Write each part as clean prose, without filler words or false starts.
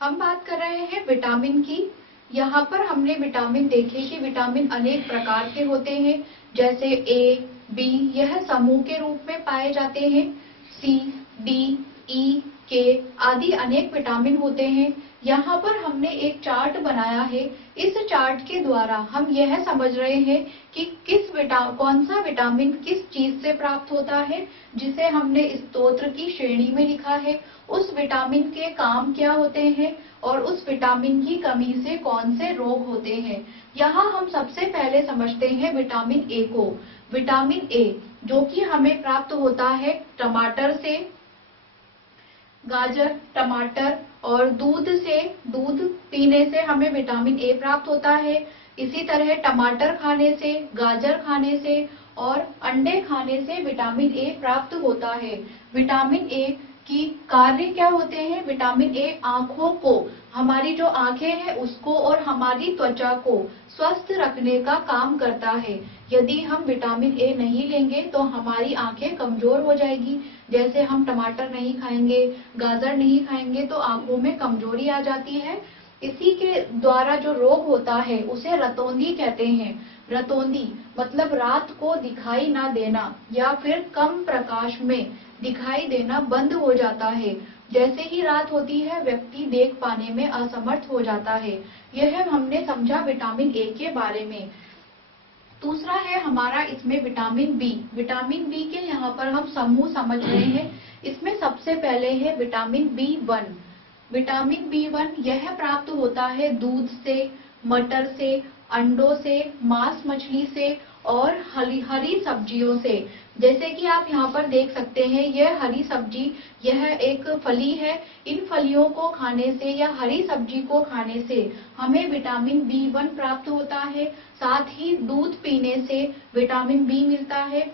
हम बात कर रहे हैं विटामिन की। यहाँ पर हमने विटामिन देखे कि विटामिन अनेक प्रकार के होते हैं, जैसे ए, बी यह समूह के रूप में पाए जाते हैं। सी, डी, ई, के आदि अनेक विटामिन होते हैं। यहाँ पर हमने एक चार्ट बनाया है। इस चार्ट के द्वारा हम यह समझ रहे हैं कि कौन सा विटामिन किस चीज से प्राप्त होता है, जिसे हमने स्तोत्र की श्रेणी में लिखा है। उस विटामिन के काम क्या होते हैं और उस विटामिन की कमी से कौन से रोग होते हैं। यहाँ हम सबसे पहले समझते हैं विटामिन ए को। विटामिन ए जो कि हमें प्राप्त होता है टमाटर से, गाजर, टमाटर और दूध पीने से हमें विटामिन ए प्राप्त होता है। इसी तरह टमाटर खाने से, गाजर खाने से और अंडे खाने से विटामिन ए प्राप्त होता है। विटामिन ए की कार्य क्या होते हैं? विटामिन ए आंखों को, हमारी जो आंखें हैं उसको और हमारी त्वचा को स्वस्थ रखने का काम करता है। यदि हम विटामिन ए नहीं लेंगे तो हमारी आंखें कमजोर हो जाएगी। जैसे हम टमाटर नहीं खाएंगे, गाजर नहीं खाएंगे तो आंखों में कमजोरी आ जाती है। इसी के द्वारा जो रोग होता है उसे रतौंधी कहते हैं। रतौंधी मतलब रात को दिखाई ना देना या फिर कम प्रकाश में दिखाई देना बंद हो जाता है। जैसे ही रात होती है व्यक्ति देख पाने में असमर्थ हो जाता है। यह हमने समझा विटामिन ए के बारे में। दूसरा है हमारा इसमें विटामिन बी। विटामिन बी के यहाँ पर हम समूह समझ रहे हैं। इसमें सबसे पहले है विटामिन बी1। विटामिन बी1 यह प्राप्त होता है दूध से, मटर से, अंडों से, मांस मछली से और हरी सब्जियों से। जैसे कि आप यहाँ पर देख सकते हैं यह हरी सब्जी, यह एक फली है। इन फलियों को खाने से या हरी सब्जी को खाने से हमें विटामिन बी1 प्राप्त होता है। साथ ही दूध पीने से विटामिन बी मिलता है।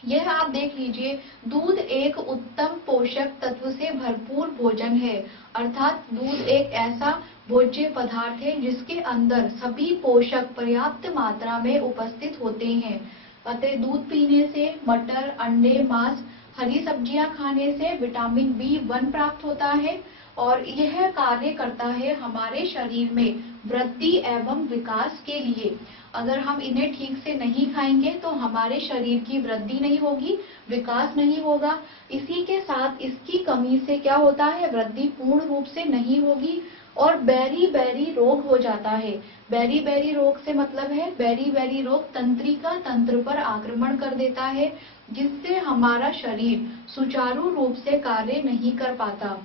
यह आप देख लीजिए, दूध एक उत्तम पोषक तत्व से भरपूर भोजन है। अर्थात दूध एक ऐसा भोज्य पदार्थ है जिसके अंदर सभी पोषक पर्याप्त मात्रा में उपस्थित होते हैं। अतः दूध पीने से, मटर, अंडे, मांस, हरी सब्जियां खाने से विटामिन बी1 प्राप्त होता है और यह कार्य करता है हमारे शरीर में वृद्धि एवं विकास के लिए। अगर हम इन्हें ठीक से नहीं खाएंगे तो हमारे शरीर की वृद्धि नहीं होगी, विकास नहीं होगा। इसी के साथ इसकी कमी से क्या होता है, वृद्धि पूर्ण रूप से नहीं होगी और बेरी बेरी रोग हो जाता है। बेरी बेरी रोग से मतलब है, बेरी बेरी रोग तंत्रिका तंत्र पर आक्रमण कर देता है, जिससे हमारा शरीर सुचारू रूप से कार्य नहीं कर पाता।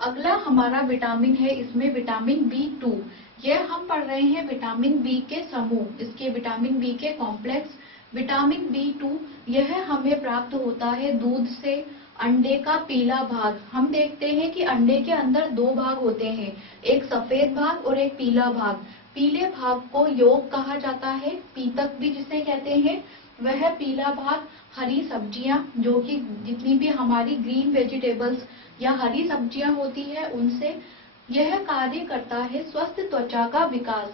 अगला हमारा विटामिन है, इसमें विटामिन बी2। यह हम पढ़ रहे हैं विटामिन बी के समूह, इसके विटामिन बी के कॉम्प्लेक्स। विटामिन बी2 यह हमें प्राप्त होता है दूध से, अंडे का पीला भाग। हम देखते हैं कि अंडे के अंदर दो भाग होते हैं, एक सफेद भाग और एक पीला भाग। पीले भाग को यॉक कहा जाता है, पीतक भी जिसे कहते हैं। वह पीला भाग हरी सब्जियां, जो कि जितनी भी हमारी ग्रीन वेजिटेबल्स या हरी सब्जियां होती है उनसे यह कार्य करता है स्वस्थ त्वचा का विकास।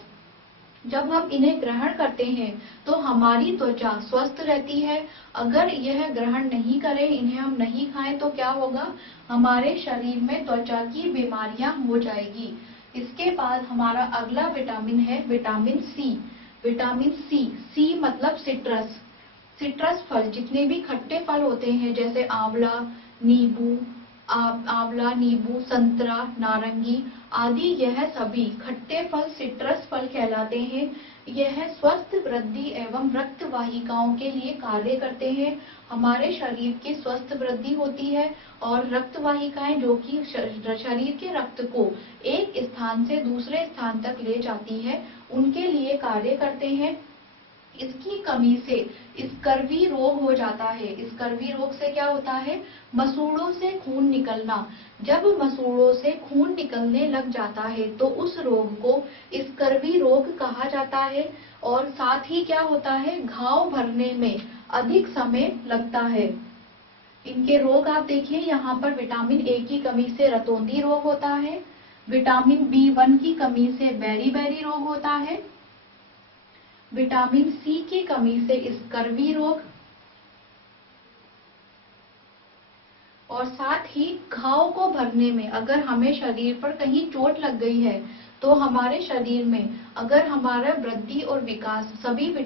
जब हम इन्हें ग्रहण करते हैं तो हमारी त्वचा स्वस्थ रहती है। अगर यह ग्रहण नहीं करें, इन्हें हम नहीं खाएं तो क्या होगा, हमारे शरीर में त्वचा की बीमारियां हो जाएगी। इसके बाद हमारा अगला विटामिन है विटामिन सी। विटामिन सी, सी मतलब सिट्रस। सिट्रस फल, जितने भी खट्टे फल होते हैं जैसे आंवला, नींबू, संतरा, नारंगी आदि, यह सभी खट्टे फल सिट्रस फल कहलाते हैं। यह स्वस्थ वृद्धि एवं रक्त वाहिकाओं के लिए कार्य करते हैं। हमारे शरीर की स्वस्थ वृद्धि होती है और रक्त वाहिकाएं जो कि शरीर के रक्त को एक स्थान से दूसरे स्थान तक ले जाती है, उनके लिए कार्य करते हैं। इसकी कमी से स्कर्वी रोग हो जाता है। स्कर्वी रोग से क्या होता है, मसूड़ों से खून निकलना। जब मसूड़ों से खून निकलने लग जाता है तो उस रोग को स्कर्वी रोग कहा जाता है। और साथ ही क्या होता है, घाव भरने में अधिक समय लगता है। इनके रोग आप देखिए, यहाँ पर विटामिन ए की कमी से रतौंधी रोग होता है, विटामिन बी1 की कमी से बेरी बेरी रोग होता है, विटामिन सी की कमी से स्कर्वी रोग और साथ ही घाव को भरने में, अगर हमें शरीर पर कहीं चोट लग गई है तो हमारे शरीर में अगर हमारा वृद्धि और विकास सभी